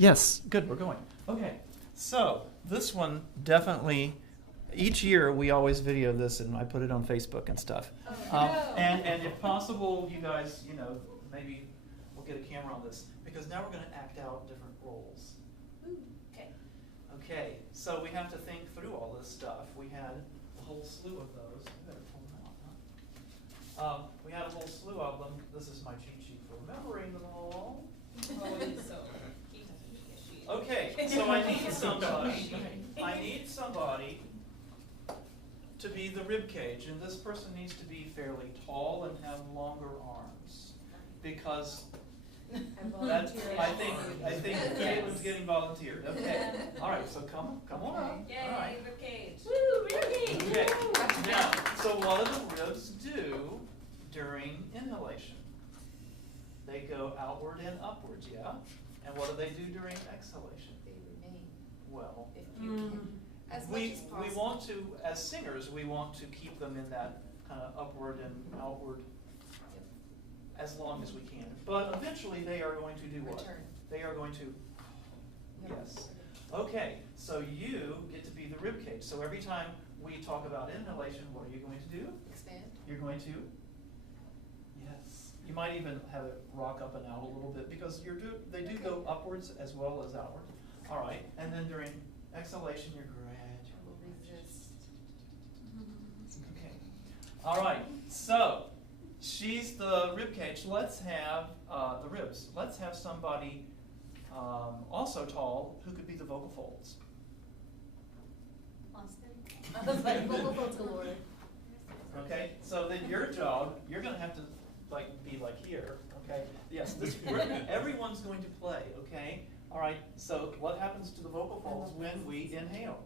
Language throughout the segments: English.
Yes, good, we're going. Okay, so this one definitely, each year we always video this and I put it on Facebook and stuff. And if possible, you guys, maybe we'll get a camera on this, because now we're going to act out different roles. Okay. Okay, so we have to think through all this stuff. We had a whole slew of those. I better pull them out, huh? We had a whole slew of them. This is my cheat sheet for remembering them all. Okay, so I need somebody to be the rib cage, and this person needs to be fairly tall and have longer arms, because that's, I think Caitlin's getting volunteered. Okay, all right, so come on up. Yay, all right. rib cage. Woo, rib cage. Okay, now, so what do the ribs do during inhalation? They go outward and upwards, yeah? And what do they do during exhalation? They remain. Well, If you can, as much we as possible. want to, as singers, we want to keep them in that kind of upward and outward as long as we can. But eventually they are going to do what? Return. They are going to, yes. Okay, so you get to be the rib cage. So every time we talk about inhalation, what are you going to do? Expand. You're going to, yes. You might even have it rock up and out a little bit, because they do go upwards as well as outward. All right, and then during exhalation, you're gradually. Resist. Okay. All right, so she's the rib cage. Let's have the ribs. Let's have somebody also tall who could be the vocal folds. Austin. I was like, vocal folds galore. Okay, so then your job, you're going to have to be like here. Okay. Yes. Everyone's going to play. Okay. All right. So what happens to the vocal folds when we inhale?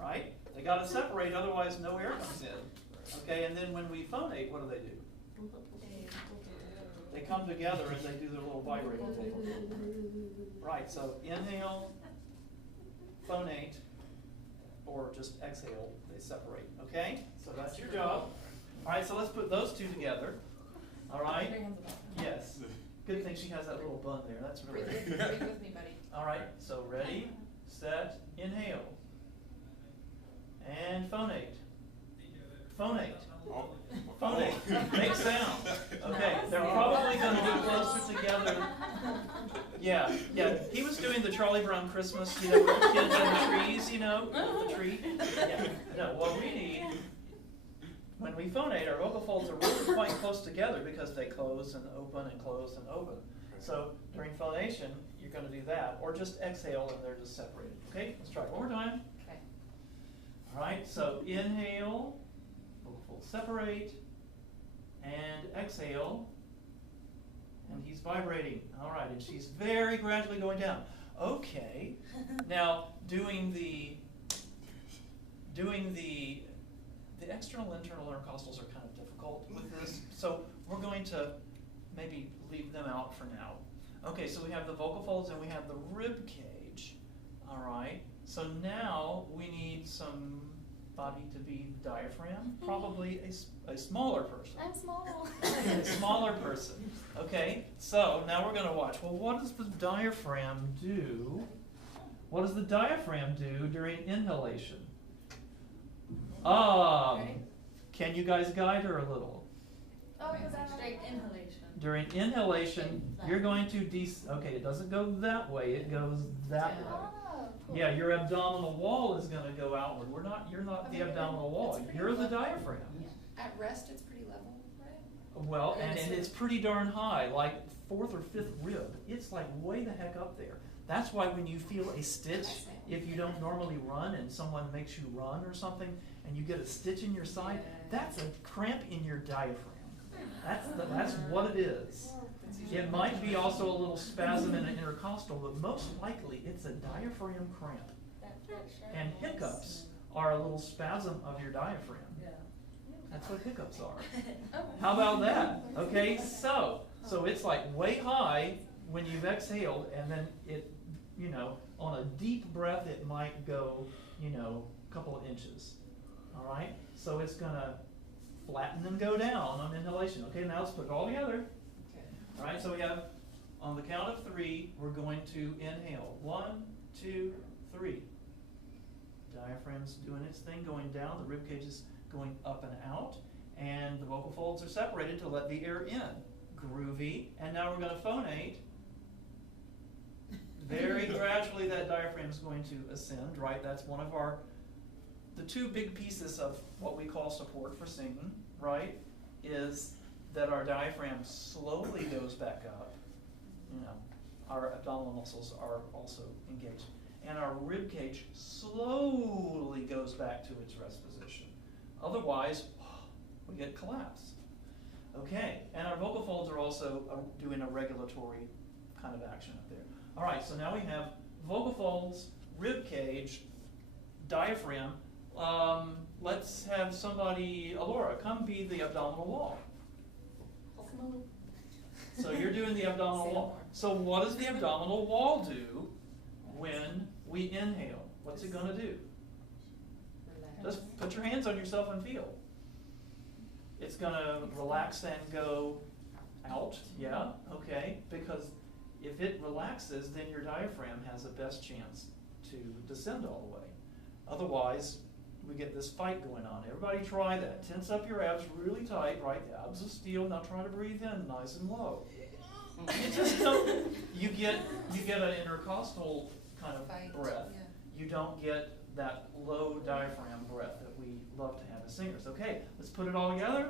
Right. They got to separate, otherwise no air comes in. Okay. And then when we phonate, what do? They come together and they do their little vibrating. Right. So inhale, phonate, or just exhale. They separate. Okay. So that's your job. All right, so let's put those two together. All right? Yes. Good thing she has that little bun there. That's really Breathe good. with me, buddy. All right, so ready, set, inhale. And phonate. Phonate. Phonate. Make sound. Okay, they're probably going to be closer together. Yeah. He was doing the Charlie Brown Christmas, with the kids and the trees, the tree. Yeah. No, what we need, when we phonate, our vocal folds are really quite close together because they close and open and close and open. So during phonation, you're going to do that, or just exhale and they're just separated. Okay, let's try it one more time. Okay. All right, so inhale, vocal folds separate, and exhale, and he's vibrating. All right, and she's very gradually going down. Okay, now doing the external, internal intercostals are kind of difficult with this, so we're going to maybe leave them out for now. Okay, so we have the vocal folds and we have the rib cage. All right, so now we need somebody to be diaphragm, probably a smaller person. I'm small. A smaller person. Okay, so now we're going to watch. Well, what does the diaphragm do? What does the diaphragm do during inhalation? Can you guys guide her a little? Oh, because I'm straight inhalation. During inhalation, you're going to okay, it doesn't go that way, it goes that way. Oh, cool. Yeah, your abdominal wall is going to go outward. You're not the abdominal wall, you're the diaphragm. At rest, it's pretty level, right? Well, and it's pretty darn high, like 4th or 5th rib. It's like way the heck up there. That's why when you feel a stitch, if you don't normally run and someone makes you run or something, and you get a stitch in your side, that's a cramp in your diaphragm. That's what it is. It might be also a little spasm in an intercostal, but most likely it's a diaphragm cramp. And hiccups are a little spasm of your diaphragm. That's what hiccups are. How about that? Okay, so it's like way high when you've exhaled, and then it, on a deep breath, it might go, a couple of inches. All right, so it's gonna flatten and go down on inhalation. Okay, now let's put it all together. Okay. All right, so we have On the count of 3, we're going to inhale. 1, 2, 3. Diaphragm's doing its thing, going down. The rib cage is going up and out. And the vocal folds are separated to let the air in. Groovy. And now we're going to phonate. Very gradually that diaphragm is going to ascend, right? That's one of the 2 big pieces of what we call support for singing, right? Is that our diaphragm slowly goes back up. You know, our abdominal muscles are also engaged. And our rib cage slowly goes back to its rest position. Otherwise, we get collapse. Okay, and our vocal folds are also doing a regulatory kind of action up there. All right, so now we have vocal folds, rib cage, diaphragm. Let's have somebody, Alora, come be the abdominal wall. So you're doing the abdominal wall. So what does the abdominal wall do when we inhale? What's it going to do? Just put your hands on yourself and feel. It's going to relax and go out, yeah, okay, because if it relaxes, then your diaphragm has the best chance to descend all the way. Otherwise, we get this fight going on. Everybody try that. Tense up your abs really tight, right? The abs of steel. Now try to breathe in nice and low. You just don't, you get an intercostal kind of breath. Yeah. You don't get that low diaphragm breath that we love to have as singers. Okay, let's put it all together.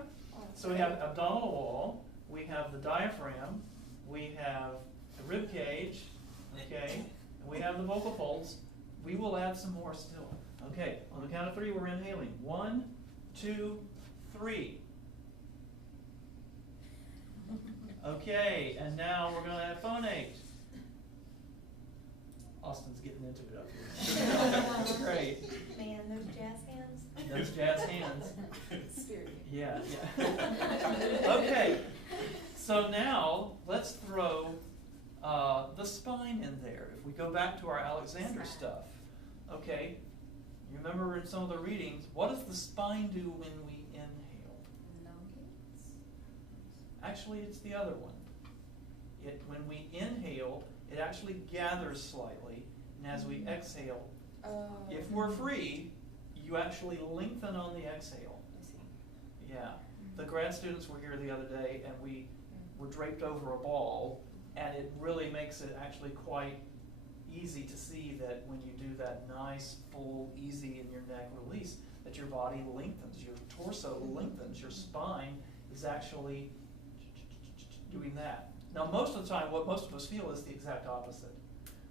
So we have abdominal wall, we have the diaphragm, we have the rib cage, okay, and we have the vocal folds. We will add some more still. Okay, on the count of 3, we're inhaling. 1, 2, 3. Okay, and now we're going to have phonate. Austin's getting into it up here. Great. Man, those jazz hands. Those jazz hands. Spirit. Yeah, yeah. Okay, so now let's throw the spine in there. If we go back to our Alexander stuff, okay, you remember in some of the readings, what does the spine do when we inhale? Actually, it's the other one. When we inhale, it actually gathers slightly, and as we exhale, if we're free, you actually lengthen on the exhale. I see. Yeah. The grad students were here the other day, and we were draped over a ball, and it really makes it actually quite easy to see that when you do that nice, full, easy in your neck release, that your body lengthens, your torso lengthens, your spine is actually doing that. Now, most of the time, what most of us feel is the exact opposite,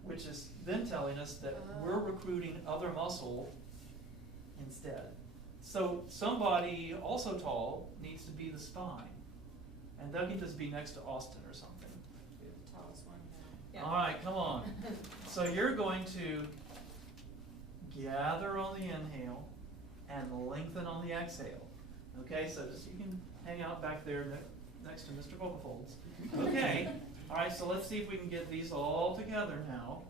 which is then telling us that we're recruiting other muscle instead. So somebody also tall needs to be the spine, and they'll get to be next to Austin or something. The tallest one. Yeah. All right, come on. So you're going to gather on the inhale and lengthen on the exhale. Okay, so just you can hang out back there next to Mr. Vocal Folds. Okay, all right, so let's see if we can get these all together now.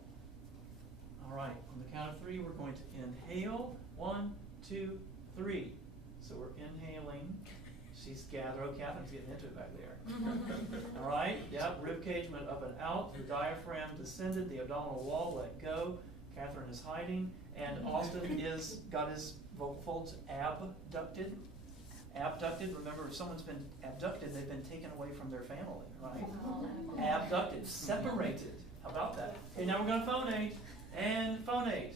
All right, on the count of 3, we're going to inhale. 1, 2, 3. So we're inhaling. She's gathered. Oh, Catherine's getting into it back there. All right, yep, rib cage went up and out. The diaphragm descended. The abdominal wall let go. Catherine is hiding. And Austin got his vocal folds abducted. Abducted, remember, if someone's been abducted, they've been taken away from their family, right? Abducted, separated. How about that? Okay, now we're going to phonate and phonate.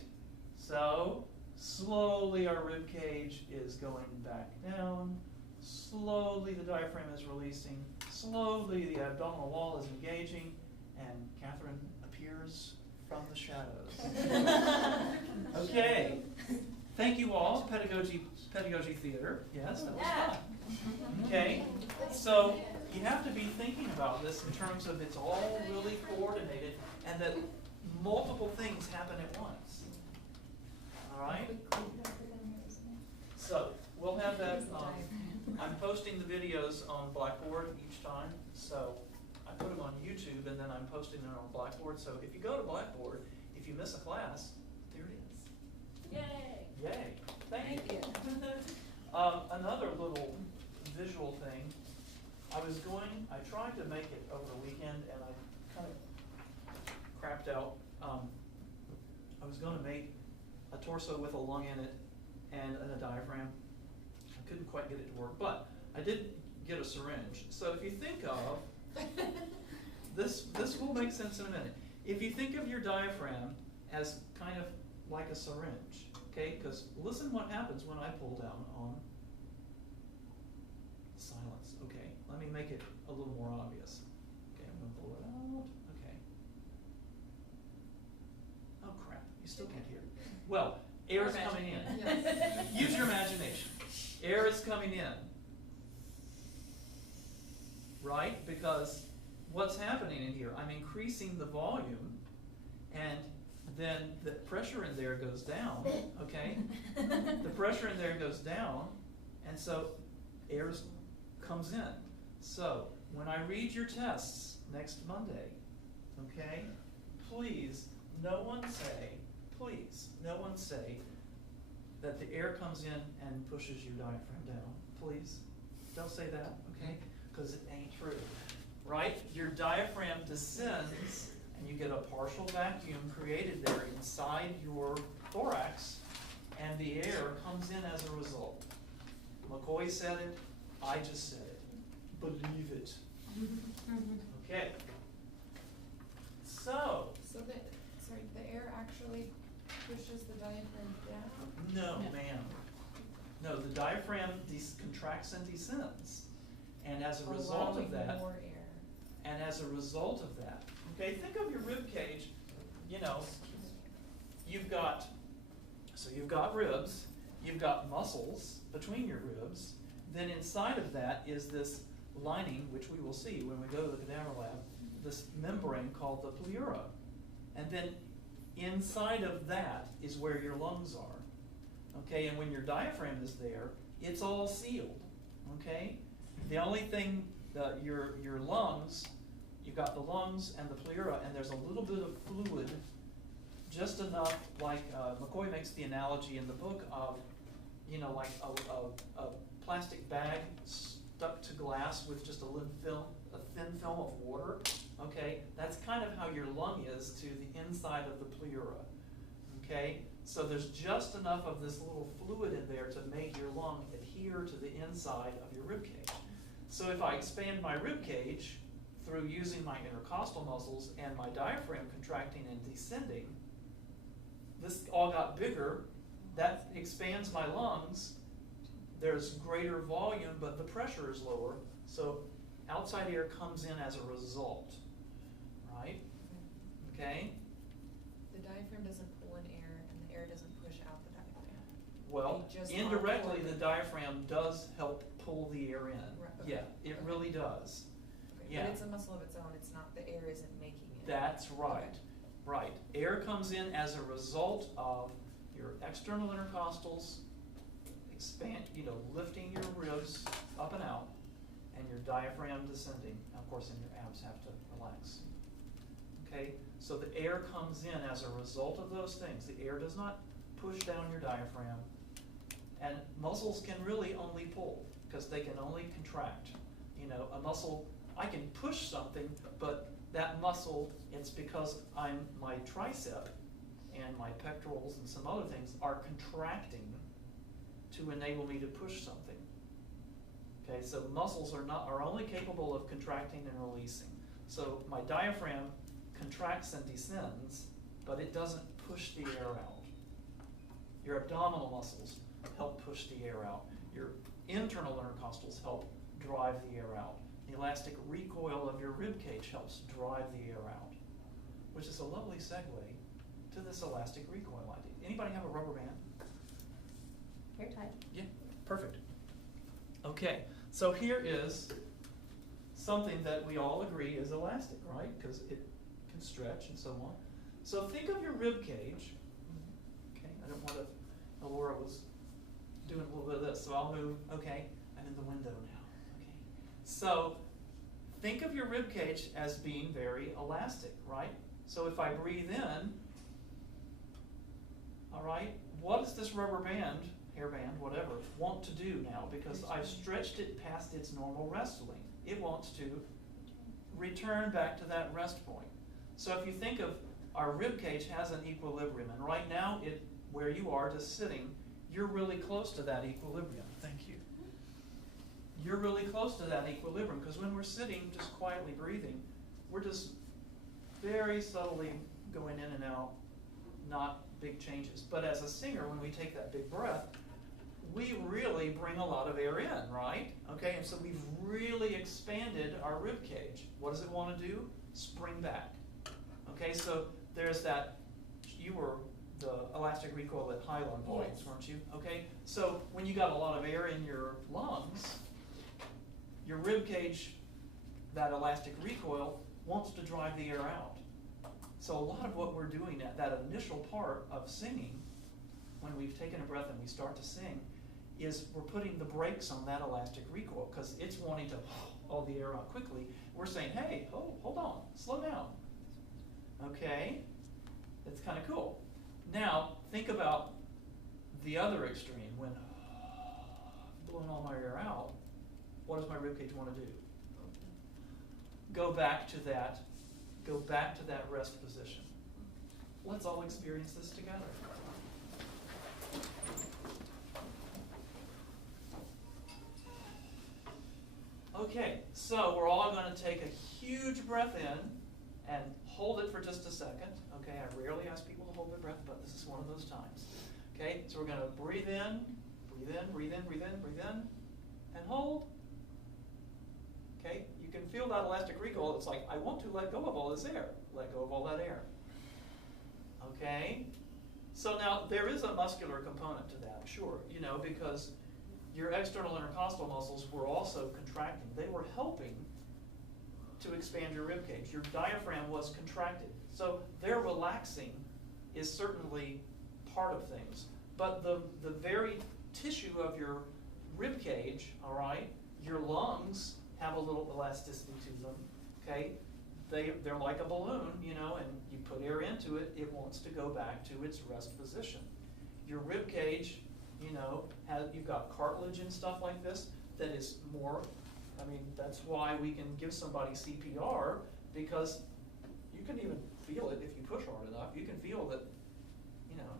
So, slowly our rib cage is going back down. Slowly the diaphragm is releasing. Slowly the abdominal wall is engaging. And Catherine appears from the shadows. Okay. Thank you all. Pedagogy theater. Yes, that was fun. Okay. So you have to be thinking about this in terms of it's all really coordinated and that multiple things happen at once. All right? So we'll have that. I'm posting the videos on Blackboard each time. So I put them on YouTube and then I'm posting them on Blackboard. So if you go to Blackboard, if you miss a class, there it is. Yay! Yay. Thank you. Another little visual thing. I tried to make it over the weekend and I kind of crapped out. I was going to make a torso with a lung in it and a diaphragm. I couldn't quite get it to work, but I did get a syringe. So if you think of, this will make sense in a minute. If you think of your diaphragm as kind of like a syringe, okay? Because listen what happens when I pull down on silence. Okay, let me make it a little more obvious. Okay, I'm going to pull it out. Okay. Oh crap, you still can't hear. Well, air is coming in. Yes. Use your imagination. Air is coming in. Right? Because what's happening in here, I'm increasing the volume, and then the pressure in there goes down, okay? The pressure in there goes down, and so air comes in. So when I read your tests next Monday, okay, please, no one say that the air comes in and pushes your diaphragm down. Please, don't say that, okay? Because it ain't true, right? Your diaphragm descends, and you get a partial vacuum created there inside your thorax, and the air comes in as a result. McCoy said it, I just said it. Believe it. Okay. So the air actually pushes the diaphragm down? no, ma'am. No, the diaphragm contracts and descends. And as a result of that, more air. and as a result of that, okay, think of your rib cage, you know, you've got ribs, you've got muscles between your ribs, then inside of that is this lining, which we will see when we go to the cadaver lab, this membrane called the pleura. And then inside of that is where your lungs are, okay, and when your diaphragm is there, it's all sealed, okay? The only thing, your lungs, you've got the lungs and the pleura, and there's a little bit of fluid, just enough, like McCoy makes the analogy in the book of, you know, like a plastic bag stuck to glass with just a thin film of water, okay? That's kind of how your lung is to the inside of the pleura, okay? So there's just enough of this little fluid in there to make your lung adhere to the inside of your rib cage. So if I expand my rib cage through using my intercostal muscles and my diaphragm contracting and descending, this all got bigger, that expands my lungs, there's greater volume, but the pressure is lower, so outside air comes in as a result, right? Okay? The diaphragm doesn't pull in air, and the air doesn't push out the diaphragm. Well, They just indirectly, are the diaphragm does help pull the air in. Right, okay. Yeah, it really does. Okay, Yeah. but it's a muscle of its own. It's not, the air isn't making it. That's right. Okay. Right. Air comes in as a result of your external intercostals lifting your ribs up and out, and your diaphragm descending. Now, of course, then your abs have to relax. Okay? So the air comes in as a result of those things. The air does not push down your diaphragm. And muscles can really only pull, because they can only contract. You know, a muscle, I can push something, but that muscle, it's because my tricep and my pectorals and some other things are contracting to enable me to push something. Okay, so muscles are only capable of contracting and releasing. So my diaphragm contracts and descends, but it doesn't push the air out. Your abdominal muscles help push the air out. Your internal intercostals help drive the air out. The elastic recoil of your rib cage helps drive the air out, which is a lovely segue to this elastic recoil idea. Anybody have a rubber band? Hair tie. Yeah, perfect. Okay, so here is something that we all agree is elastic, right? Because it can stretch and so on. So think of your rib cage. Okay, I don't want to, Laura was doing a little bit of this, so I'll move. Okay, I'm in the window now. Okay, so think of your rib cage as being very elastic, right? So if I breathe in, all right, what does this rubber band, hairband, whatever, want to do now? Because I've stretched it past its normal rest length. It wants to return back to that rest point. So if you think of our rib cage has an equilibrium, and right now where you are just sitting, you're really close to that equilibrium. Thank you. You're really close to that equilibrium because when we're sitting, just quietly breathing, we're just very subtly going in and out, not big changes. But as a singer, when we take that big breath, we really bring a lot of air in, right? Okay, and so we've really expanded our rib cage. What does it want to do? Spring back. Okay, so there's that, you were the elastic recoil at high lung volumes, Yes. weren't you? Okay, so when you got a lot of air in your lungs, your rib cage, that elastic recoil, wants to drive the air out. So a lot of what we're doing at that initial part of singing, when we've taken a breath and we start to sing, is we're putting the brakes on that elastic recoil because it's wanting to all the air out quickly. We're saying, hey, hold on, slow down. Okay, that's kind of cool. Now, think about the other extreme. When blowing all my air out, what does my ribcage want to do? Go back to that rest position. Let's all experience this together. Okay, so we're all going to take a huge breath in and hold it for just a second. Okay, I rarely ask people to hold their breath, but this is one of those times. Okay, so we're going to breathe in, breathe in, breathe in, breathe in, breathe in, and hold. Okay, you can feel that elastic recoil. It's like, I want to let go of all this air. Let go of all that air. Okay, so now there is a muscular component to that, sure, because your external intercostal muscles were also contracting. They were helping to expand your rib cage. Your diaphragm was contracted. So their relaxing is certainly part of things. But the very tissue of your rib cage, all right, your lungs have a little elasticity to them, okay? They're like a balloon, and you put air into it, it wants to go back to its rest position. Your rib cage, you've got cartilage and stuff like this that is more, that's why we can give somebody CPR, because you can even feel it if you push hard enough. You can feel that,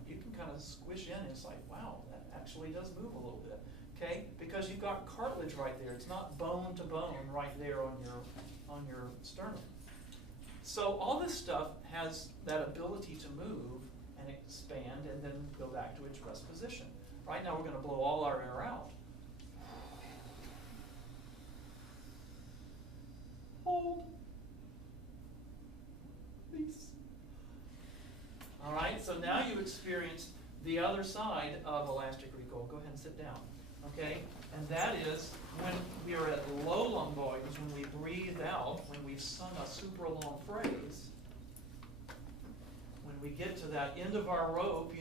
you can kind of squish in. It's like, wow, that actually does move a little bit, okay? Because you've got cartilage right there. It's not bone to bone right there on your sternum. So all this stuff has that ability to move and expand and then go back to its rest position. Right now we're going to blow all our air out. Hold. Please. All right, so now you experienced the other side of elastic recoil. Go ahead and sit down. Okay, and that is when we are at low lung volumes, when we breathe out, when we've sung a super long phrase, when we get to that end of our rope,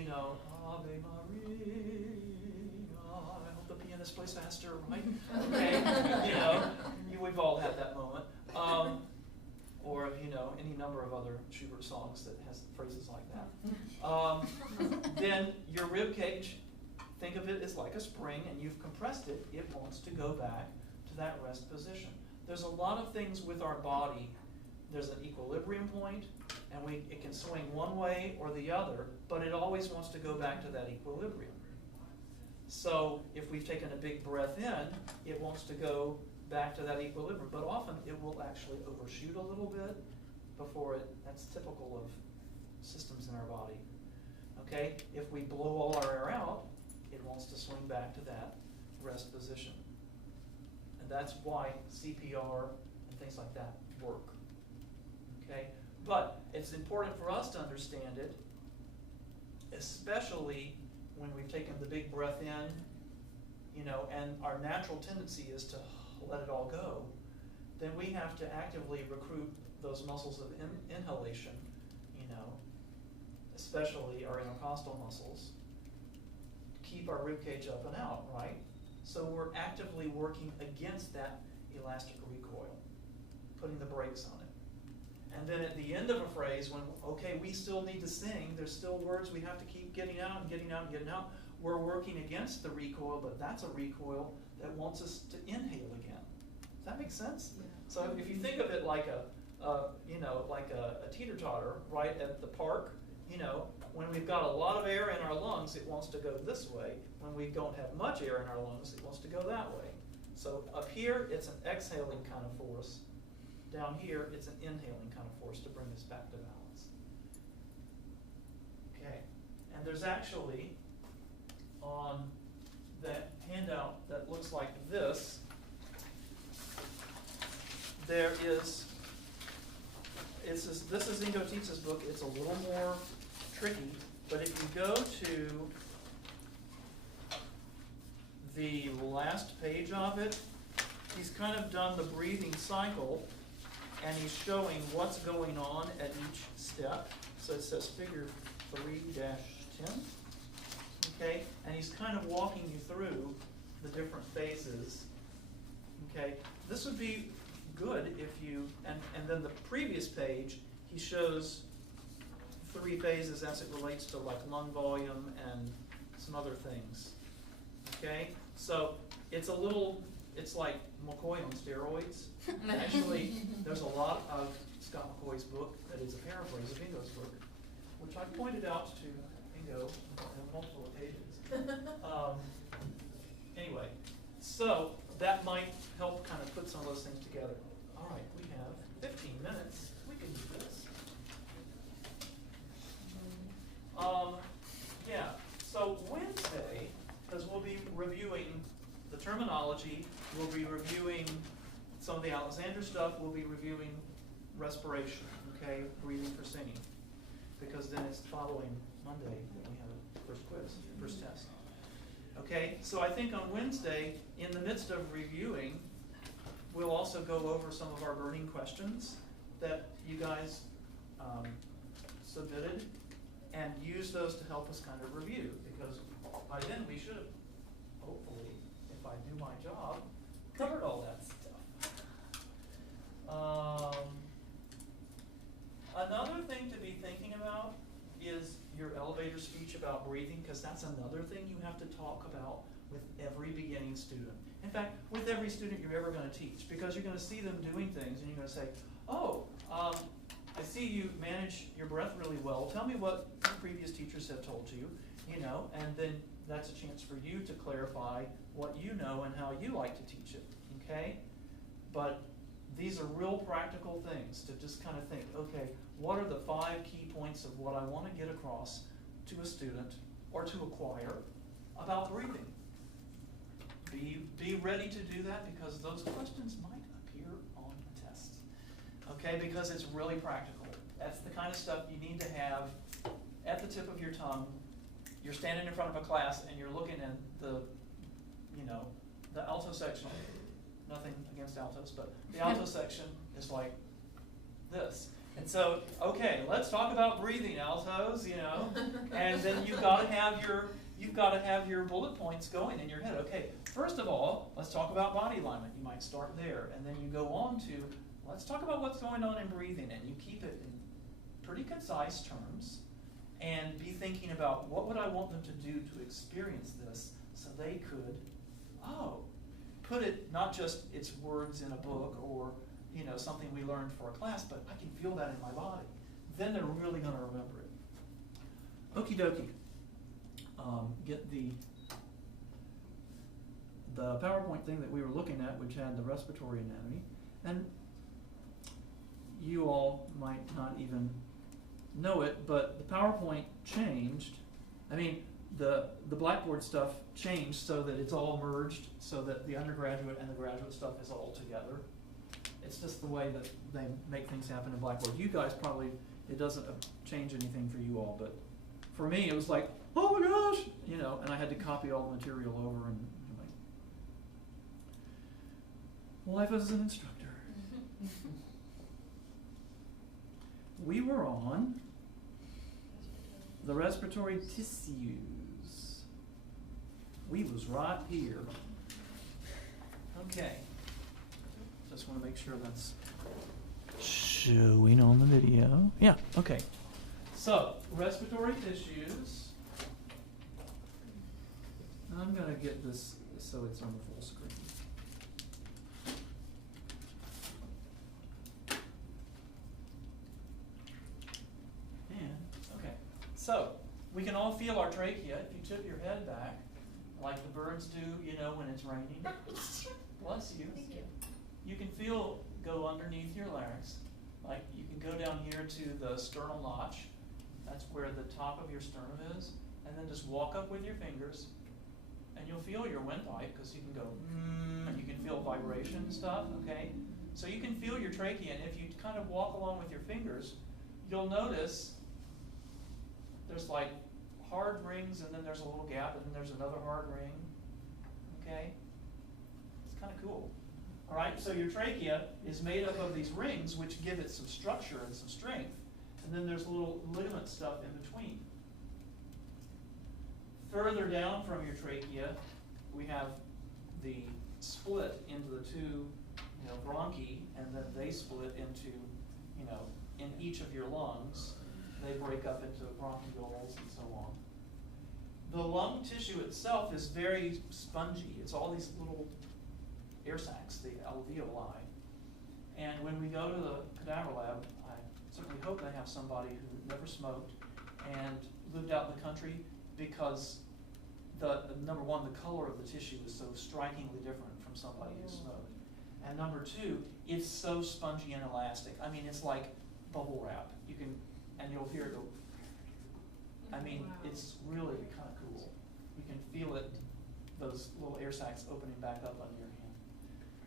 Ave Maria, I hope the pianist plays faster, right? Okay, we've all had that moment. Or, any number of other Schubert songs that has phrases like that. Then your rib cage, think of it as like a spring, and you've compressed it. It wants to go back to that rest position. There's a lot of things with our body. There's an equilibrium point, and it can swing one way or the other, but it always wants to go back to that equilibrium. So if we've taken a big breath in, it wants to go back to that equilibrium, but often it will actually overshoot a little bit before that's typical of systems in our body. Okay, if we blow all our air out, it wants to swing back to that rest position. And that's why CPR and things like that work. Okay, but it's important for us to understand it, especially when we've taken the big breath in, and our natural tendency is to let it all go. Then we have to actively recruit those muscles of inhalation, especially our intercostal muscles, to keep our rib cage up and out, right? So we're actively working against that elastic recoil, putting the brakes on it. And then at the end of a phrase, when, okay, we still need to sing, there's still words we have to keep getting out and getting out and getting out, we're working against the recoil, but that's a recoil that wants us to inhale again. Does that make sense? Yeah. So if you think of it like a you know, like a teeter-totter, right, at the park. You know, when we've got a lot of air in our lungs, it wants to go this way. When we don't have much air in our lungs, it wants to go that way. So up here, it's an exhaling kind of force. Down here, it's an inhaling kind of force to bring us back to balance. Okay, and there's actually, on that handout that looks like this, there is, this is Ingo Tietz's book. It's a little more tricky, but if you go to the last page of it, he's kind of done the breathing cycle, and he's showing what's going on at each step. So it says figure 3-10, okay? And he's kind of walking you through the different phases, okay? This would be good if you, and then the previous page, he shows 3 phases as it relates to like lung volume and some other things, okay? So it's a little, it's like McCoy on steroids. Actually, there's a lot of Scott McCoy's book that is a paraphrase of Ingo's book, which I pointed out to Ingo on multiple occasions. Anyway, so that might help kind of put some of those things together. All right, we have 15 minutes. We can do this. Yeah, so Wednesday, because we'll be reviewing the terminology, we'll be reviewing some of the Alexander stuff, we'll be reviewing respiration, okay, breathing for singing, because then it's the following Monday that we have a first quiz, first test. Okay, so I think on Wednesday, in the midst of reviewing, we'll also go over some of our burning questions that you guys submitted, and use those to help us kind of review, because by then we should have, hopefully, if I do my job, covered all that stuff. Another thing to be thinking about is your elevator speech about breathing, because that's another thing you have to talk about with every beginning student. In fact, with every student you're ever going to teach, because you're going to see them doing things and you're going to say, oh, I see you manage your breath really well. Tell me what previous teachers have told you, you know, and then that's a chance for you to clarify what you know and how you like to teach it, okay? But these are real practical things to just kind of think, okay, what are the 5 key points of what I want to get across to a student or to a choir about breathing? Be ready to do that, because those questions might appear on the test, okay? Because it's really practical. That's the kind of stuff you need to have at the tip of your tongue. You're standing in front of a class and you're looking at the, you know, the alto section. Nothing against altos, but the alto section is like this. And so, okay, let's talk about breathing, altos, you know, and then you've got to have your bullet points going in your head. Okay, first of all, let's talk about body alignment. You might start there, and then you go on to, let's talk about what's going on in breathing, and you keep it in pretty concise terms, and be thinking about what would I want them to do to experience this so they could, put it, not just its words in a book or, you know, something we learned for a class, but I can feel that in my body. Then they're really going to remember it. Okie dokie. Get the PowerPoint thing that we were looking at, which had the respiratory anatomy, and you all might not even know it, but the PowerPoint changed. I mean, the Blackboard stuff changed so that it's all merged, so that the undergraduate and the graduate stuff is all together. It's just the way that they make things happen in Blackboard. You guys probably, it doesn't change anything for you all, but for me it was like, oh my gosh, you know, and I had to copy all the material over, and like, life as an instructor. We were on the respiratory tissues. We was right here. Okay. Just want to make sure that's showing on the video. Yeah, okay. So, respiratory tissues. I'm going to get this so it's on the full screen. So, we can all feel our trachea if you tip your head back, like the birds do, you know, when it's raining. Bless you. Thank you. You can feel go underneath your larynx. Like you can go down here to the sternal notch. That's where the top of your sternum is. And then just walk up with your fingers. And you'll feel your windpipe because you can go, and you can feel vibration and stuff, okay? So you can feel your trachea, and if you kind of walk along with your fingers, you'll notice there's like hard rings, and then there's a little gap, and then there's another hard ring, okay? It's kind of cool. All right, so your trachea is made up of these rings, which give it some structure and some strength, and then there's little ligament stuff in between. Further down from your trachea, we have the split into the two, bronchi, and then they split into, in each of your lungs, they break up into bronchioles and so on. The lung tissue itself is very spongy. It's all these little air sacs, the alveoli. And when we go to the cadaver lab, I certainly hope they have somebody who never smoked and lived out in the country, because number one, the color of the tissue is so strikingly different from somebody who smoked. And number two, it's so spongy and elastic. I mean, it's like bubble wrap. You can, and you'll hear it go. I mean, Wow. it's really kind of cool. You can feel it, those little air sacs opening back up on your hand.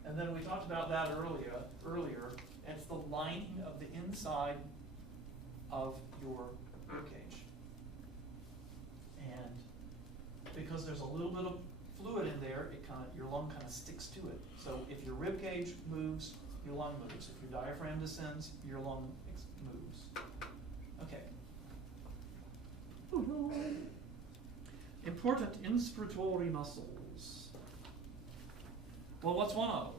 And then we talked about that earlier. It's the lining of the inside of your ribcage. And because there's a little bit of fluid in there, your lung kind of sticks to it. So if your rib cage moves, your lung moves. If your diaphragm descends, your lung moves. Okay. Important inspiratory muscles. Well, what's one of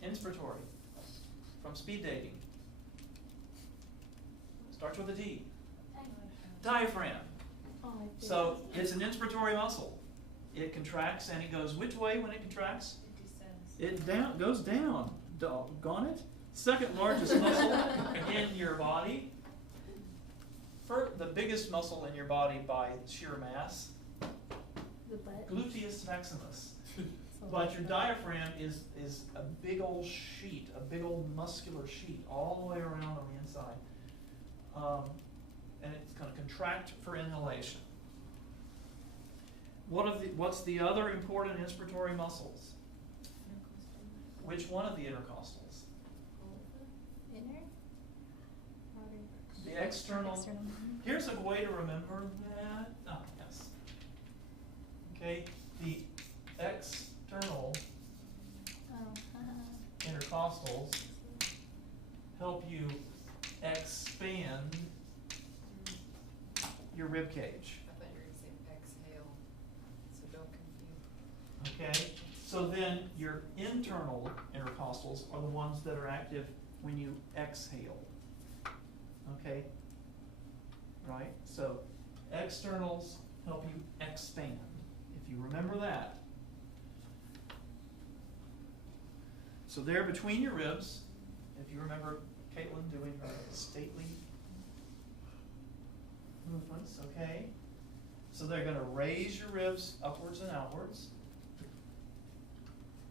them? Inspiratory. From speed dating. Starts with a D. Diaphragm. So it's an inspiratory muscle. It contracts, and it goes which way when it contracts? It descends. It goes down. Doggone it. Second largest muscle in your body. The biggest muscle in your body by sheer mass. The butt. Gluteus maximus. But your diaphragm is a big old sheet, a big old muscular sheet all the way around on the inside. And it's going to contract for inhalation. What's the other important inspiratory muscles? Which one of the intercostals? Inner? The external. Here's a way to remember that. Oh, yes. Okay, the external intercostals help you expand your rib cage. I thought you were going to say exhale, so don't confuse. Okay, so then your internal intercostals are the ones that are active when you exhale. Okay, right? So externals help you expand. If you remember that. So they're between your ribs. If you remember Caitlin doing her stately movements, okay? So they're going to raise your ribs upwards and outwards.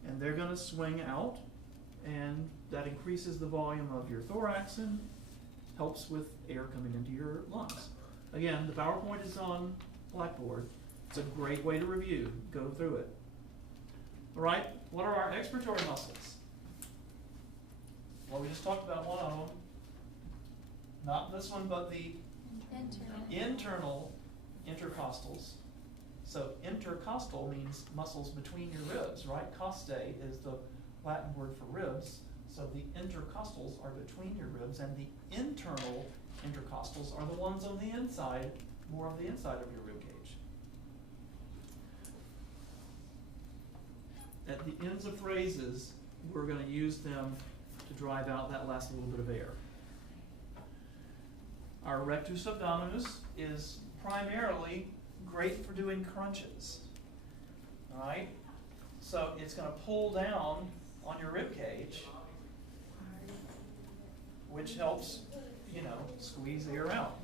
And they're going to swing out, and that increases the volume of your thorax and helps with air coming into your lungs. Again, the PowerPoint is on Blackboard. It's a great way to review. Go through it. All right, what are our expiratory muscles? Well, we just talked about one of them. Not this one, but the internal intercostals. So intercostal means muscles between your ribs, right? Costae is the Latin word for ribs. So the intercostals are between your ribs, and the internal intercostals are the ones on the inside, more on the inside of your rib cage. At the ends of phrases, we're going to use them to drive out that last little bit of air. Our rectus abdominis is primarily great for doing crunches. All right? So it's going to pull down on your rib cage, which helps, squeeze air out.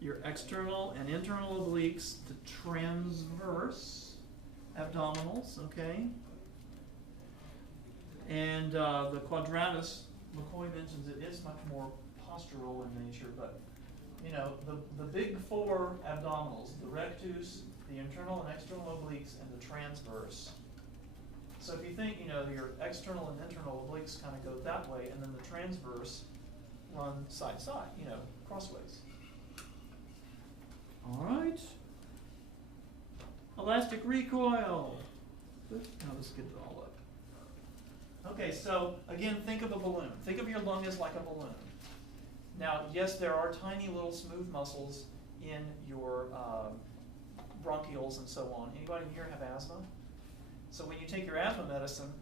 your external and internal obliques, the transverse abdominals, okay? And the quadratus, McCoy mentions it is much more postural in nature, but you know, the big four abdominals, the rectus, the internal and external obliques, and the transverse. So if you think, you know, your external and internal obliques kind of go that way, and then the transverse run side to side, you know, crossways. All right. Elastic recoil. Now let's get it all up. Okay, so again, think of a balloon. Think of your lung as like a balloon. Now, yes, there are tiny little smooth muscles in your bronchioles and so on. Anybody here have asthma? So when you take your asthma medicine,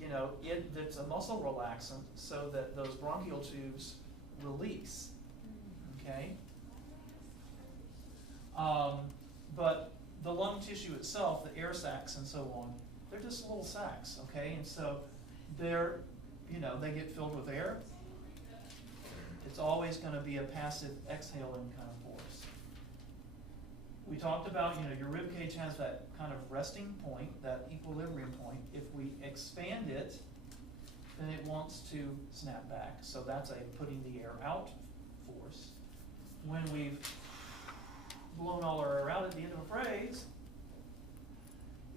you know, it's a muscle relaxant so that those bronchial tubes release, okay? But the lung tissue itself, the air sacs and so on, they're just little sacs, okay? And so they're, you know, they get filled with air. It's always going to be a passive exhaling kind of force. We talked about, you know, your rib cage has that kind of resting point, that equilibrium point. If we expand it, then it wants to snap back. So that's a putting the air out force. When we've blown all our air out at the end of a phrase,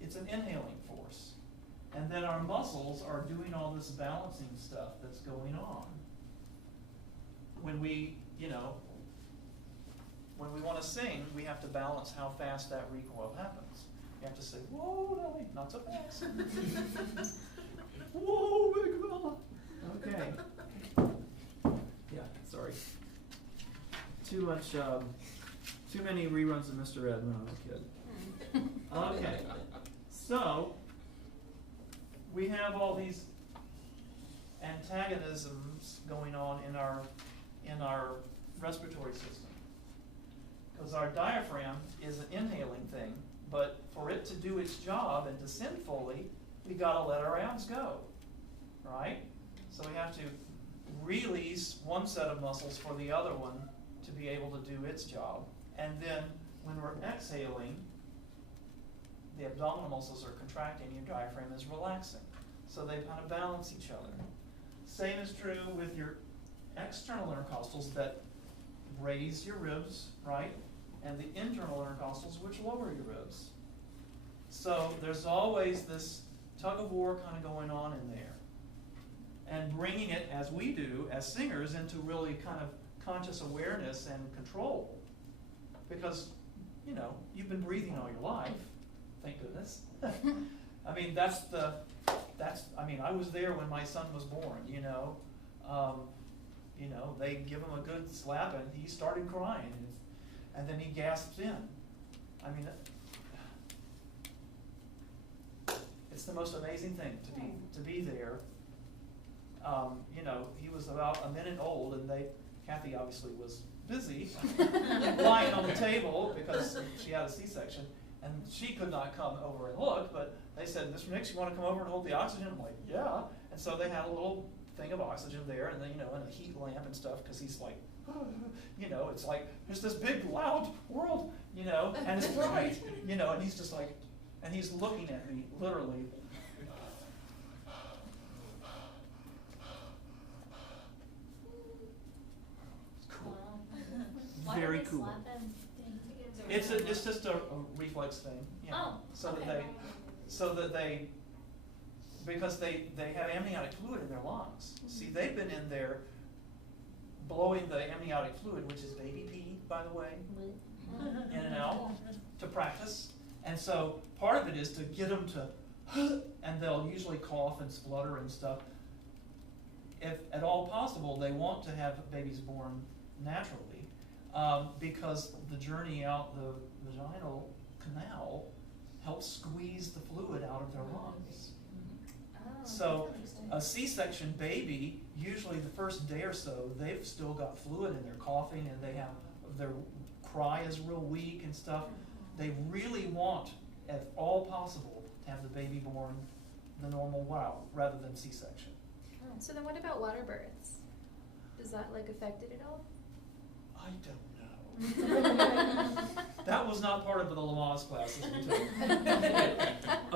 it's an inhaling force. And then our muscles are doing all this balancing stuff that's going on. When we, you know, when we want to sing, we have to balance how fast that recoil happens. You have to say, whoa, Nelly, not so fast. Whoa, big fella. Okay. Yeah, sorry. Too many reruns of Mr. Ed when I was a kid. Okay. So, we have all these antagonisms going on in our respiratory system. Because our diaphragm is an inhaling thing, but for it to do its job and to send fully, we gotta let our abs go, right? So we have to release one set of muscles for the other one to be able to do its job. And then when we're exhaling, the abdominal muscles are contracting, your diaphragm is relaxing. So they kind of balance each other. Same is true with your external intercostals that raise your ribs, right? And the internal intercostals which lower your ribs. So there's always this tug of war kind of going on in there. And bringing it, as we do, as singers, into really kind of conscious awareness and control. Because, you know, you've been breathing all your life, thank goodness. I mean, I was there when my son was born, you know. You know, they give him a good slap and he started crying. And then he gasped in. I mean, it's the most amazing thing to be there. You know, he was about a minute old, and Kathy obviously was busy lying on the table because she had a C-section, and she could not come over and look. But they said, "Mr. Nix, you want to come over and hold the oxygen?" I'm like, "Yeah." And so they had a little thing of oxygen there, and then, you know, and a heat lamp and stuff, because he's like, you know, it's like there's this big loud world, you know, and it's bright, you know, and he's just like, and he's looking at me literally. It's cool. Very cool. It's just a reflex thing, you know, because they have amniotic fluid in their lungs. See, they've been in there blowing the amniotic fluid, which is baby pee, by the way, in and out, to practice. And so part of it is to get them to, and they'll usually cough and splutter and stuff. If at all possible, they want to have babies born naturally, because the journey out the vaginal canal helps squeeze the fluid out of their lungs. So a C-section baby, usually the first day or so, they've still got fluid and they're coughing and they have, their cry is real weak and stuff. They really want, if all possible, to have the baby born the normal route rather than C-section. So then what about water births? Does that affect it at all? I don't know. That was not part of the Lamaze classes we took.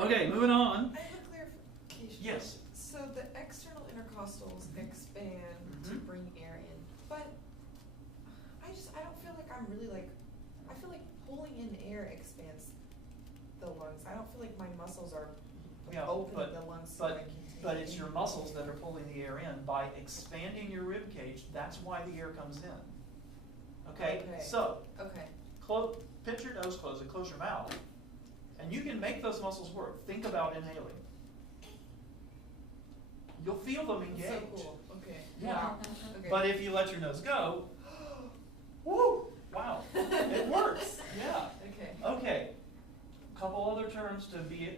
Okay, moving on. I have a clarification. Yes. So the external intercostals expand to Mhm. bring air in, but I don't feel like I'm really like, I feel like pulling in air expands the lungs. I don't feel like my muscles are Yeah, opening the lungs so I can but take it's in. your muscles that are pulling the air in. By expanding your rib cage, that's why the air comes in. Okay? Okay. So, Okay. pinch your nose closed and close your mouth. And you can make those muscles work. Think about inhaling. You'll feel them engage. So cool. Okay. Yeah. Wow. Okay. But if you let your nose go, woo, wow, it works. Yeah. Okay. Okay. Couple other terms to be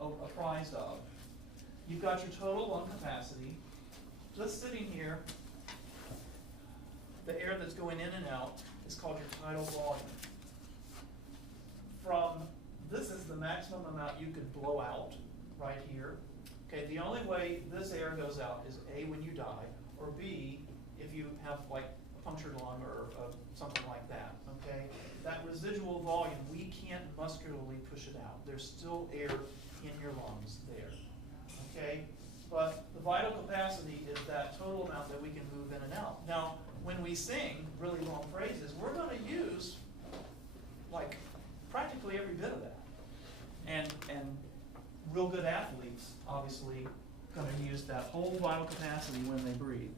apprised of. You've got your total lung capacity. Just sitting here, the air that's going in and out is called your tidal volume. This is the maximum amount you could blow out right here. Okay, the only way this air goes out is A, when you die, or B, if you have like a punctured lung or something like that, okay? That residual volume, we can't muscularly push it out. There's still air in your lungs there, okay? But the vital capacity is that total amount that we can move in and out. Now, when we sing really long phrases, we're gonna use like practically every bit of that. And real good athletes, obviously, gonna use that whole vital capacity when they breathe.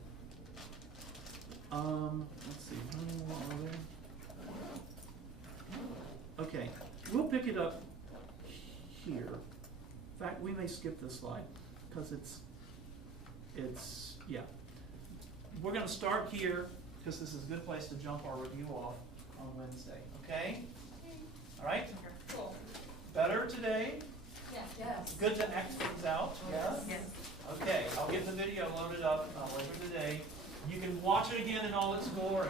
Let's see, how many more are there? Okay, we'll pick it up here. In fact, we may skip this slide, because yeah. We're gonna start here, because this is a good place to jump our review off on Wednesday, okay? All right? Cool. Better today? Yes. Good to act things out? Yes. Yes. Okay, I'll get the video loaded up later today. You can watch it again in all its glory.